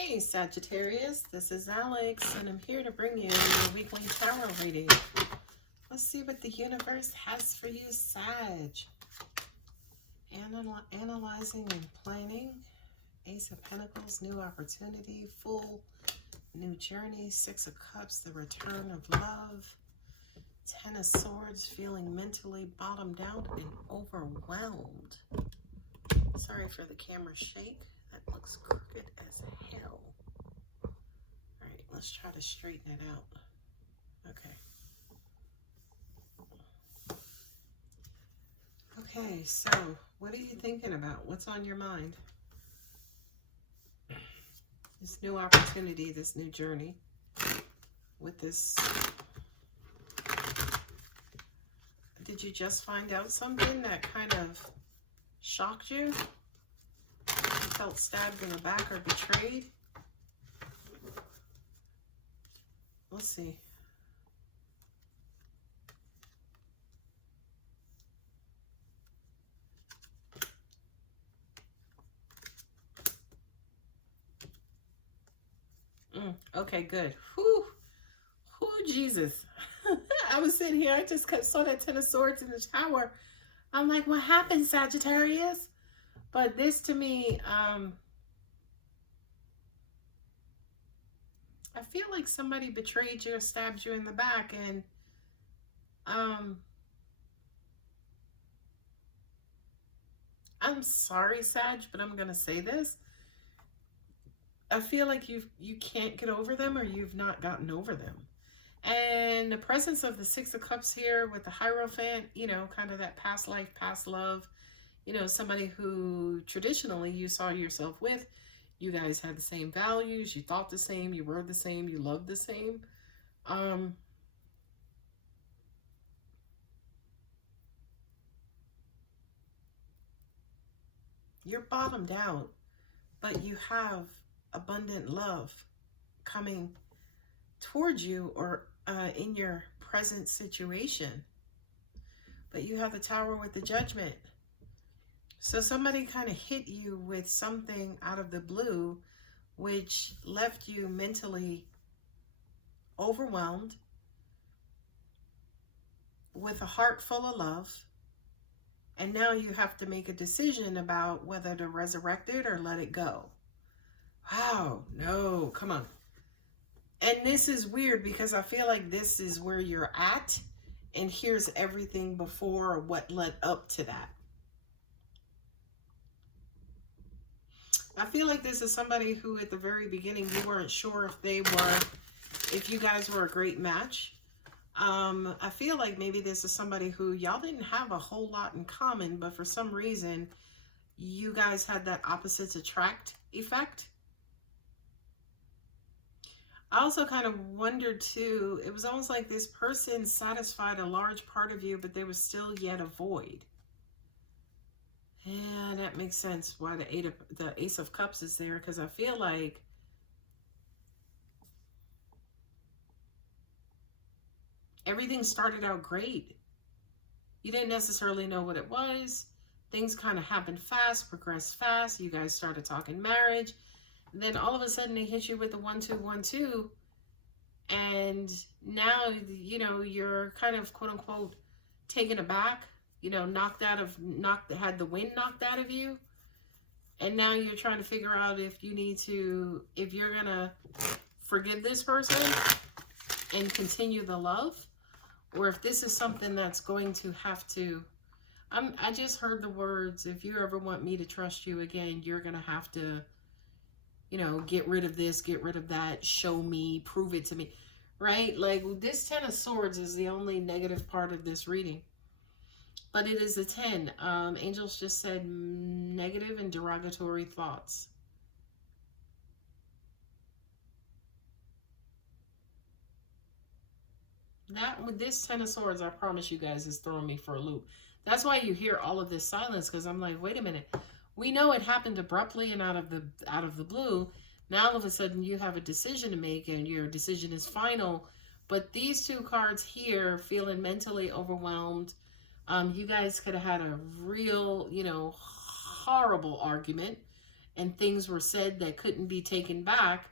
Hey Sagittarius, this is Alex, and I'm here to bring you your weekly tarot reading. Let's see what the universe has for you, Sag. Analyzing and planning. Ace of Pentacles, new opportunity, full new journey. Six of Cups, the return of love. Ten of Swords, feeling mentally bottomed out and overwhelmed. Sorry for the camera shake. That looks crooked as hell. Alright, let's try to straighten it out. Okay, so what are you thinking about? What's on your mind? This new opportunity, this new journey with this. Did you just find out something that kind of shocked you? You felt stabbed in the back or betrayed? Let's see. Okay, good. Whew, Jesus. I was sitting here, I just saw that Ten of Swords in the shower. I'm like, what happened, Sagittarius? But this to me, I feel like somebody betrayed you or stabbed you in the back, and I'm sorry, Sag, but I'm gonna say this. I feel like you can't get over them, or you've not gotten over them. And the presence of the Six of Cups here with the Hierophant, you know, kind of that past life, past love, you know, somebody who traditionally you saw yourself with. You guys had the same values, you thought the same, you were the same, you loved the same. You're bottomed out, but you have abundant love coming towards you or in your present situation. But you have the Tower with the Judgment. So somebody kind of hit you with something out of the blue, which left you mentally overwhelmed with a heart full of love. And now you have to make a decision about whether to resurrect it or let it go. Wow, no, come on. And this is weird because I feel like this is where you're at, and here's everything before what led up to that. I feel like this is somebody who at the very beginning you weren't sure if you guys were a great match. I feel like maybe this is somebody who y'all didn't have a whole lot in common, but for some reason you guys had that opposites attract effect. I also kind of wondered too, it was almost like this person satisfied a large part of you, but there was still yet a void. Yeah, that makes sense why the Ace of Cups is there, because I feel like everything started out great. You didn't necessarily know what it was. Things kind of happened fast, progressed fast. You guys started talking marriage. And then all of a sudden they hit you with the 1-2-1-2. And now, you know, you're kind of quote unquote taken aback, you know, had the wind knocked out of you. And now you're trying to figure out if you're gonna forgive this person and continue the love, or if this is something that's going to have to, I just heard the words, if you ever want me to trust you again, you're gonna have to, you know, get rid of this, get rid of that, show me, prove it to me, right? Like this Ten of Swords is the only negative part of this reading, but it is a 10. Angels just said negative and derogatory thoughts. This Ten of Swords, I promise you guys, is throwing me for a loop. That's why you hear all of this silence, because I'm like, wait a minute. We know it happened abruptly and out of the blue. Now all of a sudden you have a decision to make, and your decision is final. But these two cards here, feeling mentally overwhelmed, you guys could have had a real, you know, horrible argument, and things were said that couldn't be taken back.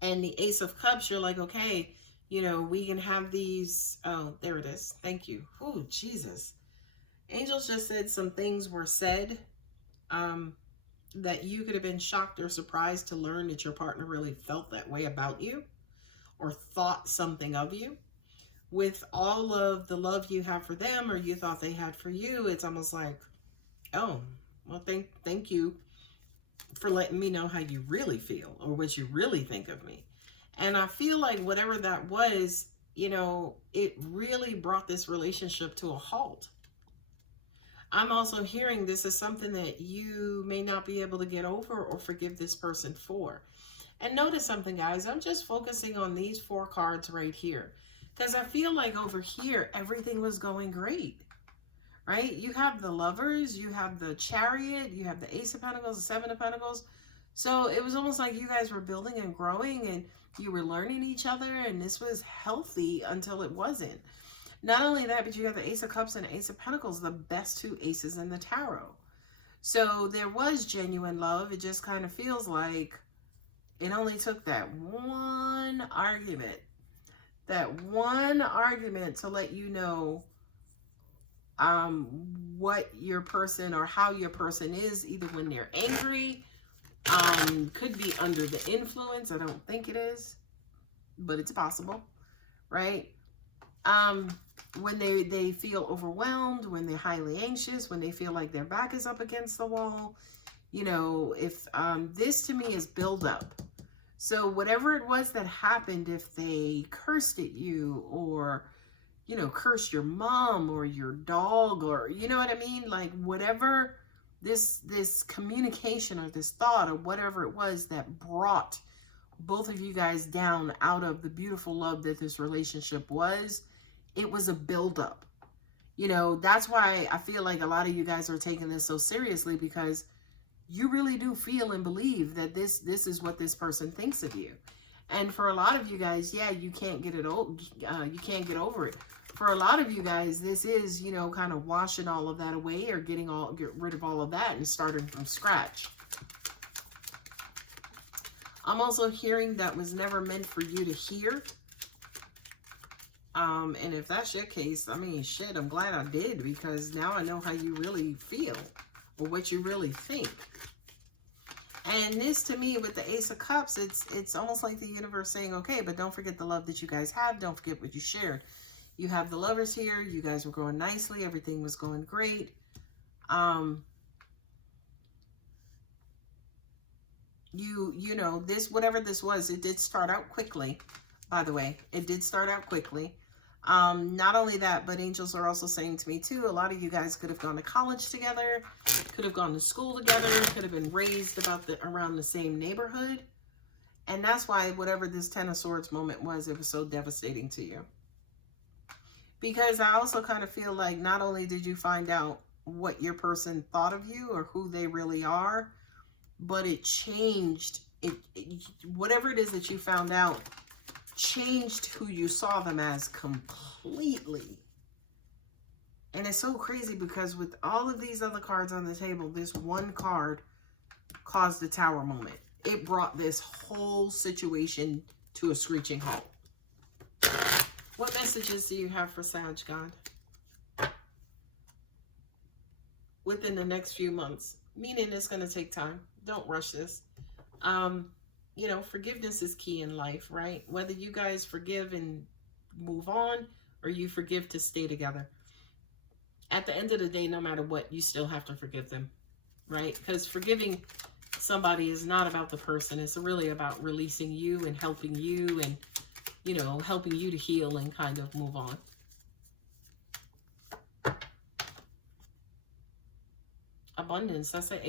And the Ace of Cups, you're like, okay, you know, we can have these. Oh, there it is. Thank you. Oh, Jesus. Angels just said some things were said that you could have been shocked or surprised to learn that your partner really felt that way about you or thought something of you. With all of the love you have for them or you thought they had for you, it's almost like, oh, well, thank you for letting me know how you really feel or what you really think of me. And I feel like whatever that was, you know, it really brought this relationship to a halt. I'm also hearing this is something that you may not be able to get over or forgive this person for. And notice something, guys. I'm just focusing on these 4 cards right here, because I feel like over here, everything was going great, right? You have the Lovers, you have the Chariot, you have the Ace of Pentacles, the 7 of Pentacles. So it was almost like you guys were building and growing and you were learning each other, and this was healthy until it wasn't. Not only that, but you have the Ace of Cups and Ace of Pentacles, the best 2 aces in the tarot. So there was genuine love. It just kind of feels like it only took that one argument to let you know what your person or how your person is, either when they're angry, could be under the influence. I don't think it is, but it's possible, right? When they feel overwhelmed, when they're highly anxious, when they feel like their back is up against the wall, you know, if this to me is build up. So whatever it was that happened, if they cursed at you or, you know, cursed your mom or your dog, or, you know what I mean? Like whatever this communication or this thought or whatever it was that brought both of you guys down out of the beautiful love that this relationship was, it was a buildup. You know, that's why I feel like a lot of you guys are taking this so seriously, because you really do feel and believe that this is what this person thinks of you. And for a lot of you guys, yeah, you can't get it you can't get over it. For a lot of you guys, this is, you know, kind of washing all of that away or get rid of all of that and starting from scratch. I'm also hearing that was never meant for you to hear. And if that's your case, I mean, shit, I'm glad I did, because now I know how you really feel or what you really think. And this to me with the Ace of Cups, it's almost like the universe saying, okay, but don't forget the love that you guys have. Don't forget what you shared. You have the Lovers here. You guys were going nicely. Everything was going great. You know, this, whatever this was, it did start out quickly, by the way. It did start out quickly. Not only that, but angels are also saying to me too, a lot of you guys could have gone to college together, could have gone to school together, could have been raised around the same neighborhood. And that's why whatever this 10 of Swords moment was, it was so devastating to you. Because I also kind of feel like not only did you find out what your person thought of you or who they really are, but it changed whatever it is that you found out changed who you saw them as completely. And it's so crazy because with all of these other cards on the table, this one card caused the Tower moment. It brought this whole situation to a screeching halt. What messages do you have for Sag God? Within the next few months, meaning it's going to take time. Don't rush this. You know, forgiveness is key in life, right? Whether you guys forgive and move on or you forgive to stay together. At the end of the day, no matter what, you still have to forgive them, right? Because forgiving somebody is not about the person. It's really about releasing you and helping you and, you know, helping you to heal and kind of move on. Abundance. That's the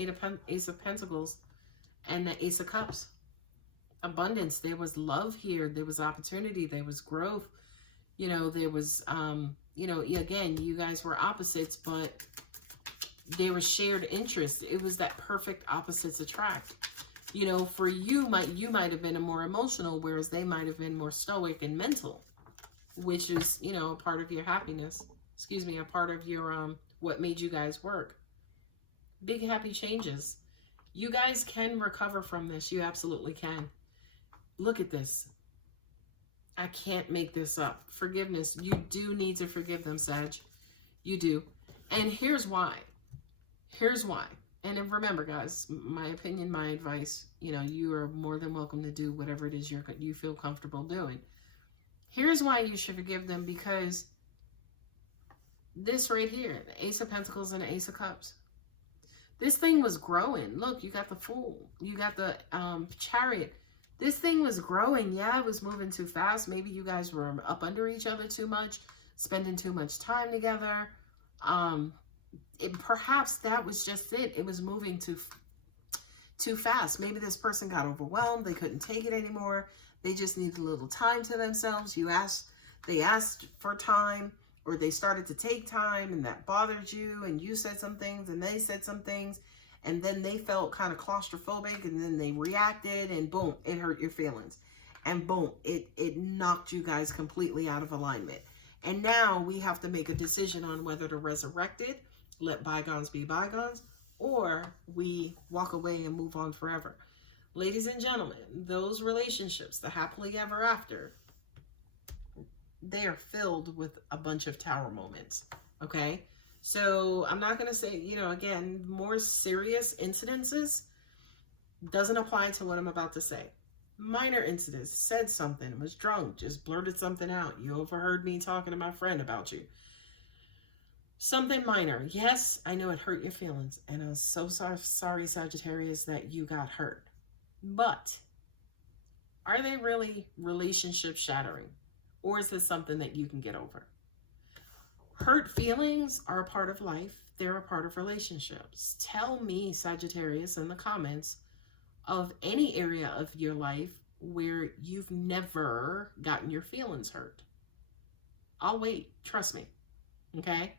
Ace of Pentacles and the Ace of Cups. Abundance. There was love here. There was opportunity. There was growth. You know, there was, you know, again, you guys were opposites, but there was shared interest. It was that perfect opposites attract. You know, for you might have been more emotional, whereas they might have been more stoic and mental, which is, you know, a part of your happiness. Excuse me, a part of your, what made you guys work. Big happy changes. You guys can recover from this. You absolutely can. Look at this. I can't make this up. Forgiveness. You do need to forgive them, Sag. You do. And here's why. Here's why. And remember, guys, my opinion, my advice, you know, you are more than welcome to do whatever it is you feel comfortable doing. Here's why you should forgive them, because this right here, the Ace of Pentacles and the Ace of Cups, this thing was growing. Look, you got the Fool. You got the Chariot. This thing was growing. Yeah, it was moving too fast. Maybe you guys were up under each other too much, spending too much time together. Perhaps that was just it. It was moving too fast. Maybe this person got overwhelmed. They couldn't take it anymore. They just needed a little time to themselves. They asked for time, or they started to take time, and that bothered you, and you said some things and they said some things, and then they felt kind of claustrophobic, and then they reacted, and boom, it hurt your feelings. And boom, it knocked you guys completely out of alignment. And now we have to make a decision on whether to resurrect it, let bygones be bygones, or we walk away and move on forever. Ladies and gentlemen, those relationships, the happily ever after, they are filled with a bunch of tower moments, okay? So I'm not going to say, you know, again, more serious incidences doesn't apply to what I'm about to say. Minor incidents, said something, was drunk, just blurted something out. You overheard me talking to my friend about you. Something minor. Yes, I know it hurt your feelings, and I'm so sorry, Sagittarius, that you got hurt. But are they really relationship shattering? Or is this something that you can get over? Hurt feelings are a part of life. They're a part of relationships. Tell me, Sagittarius, in the comments of any area of your life where you've never gotten your feelings hurt. I'll wait. Trust me. Okay?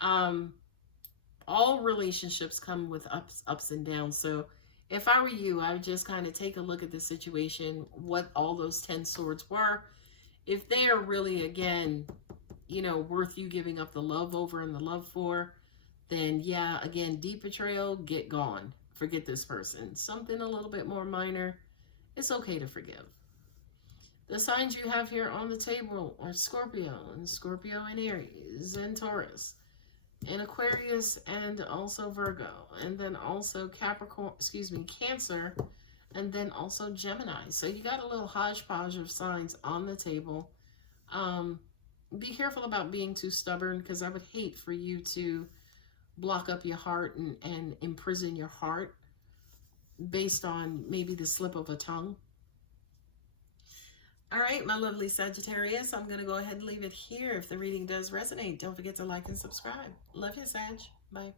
All relationships come with ups and downs. So if I were you, I would just kind of take a look at the situation, what all those 10 swords were. If they are really, again, you know, worth you giving up the love over and the love for, then yeah, again, deep betrayal, get gone. Forget this person. Something a little bit more minor, it's okay to forgive. The signs you have here on the table are Scorpio and Aries and Taurus and Aquarius and also Virgo, and then also Capricorn, Cancer, and then also Gemini. So you got a little hodgepodge of signs on the table. Be careful about being too stubborn, because I would hate for you to block up your heart and imprison your heart based on maybe the slip of a tongue. All right, my lovely Sagittarius, I'm going to go ahead and leave it here. If the reading does resonate, don't forget to like and subscribe. Love you, Sag. Bye.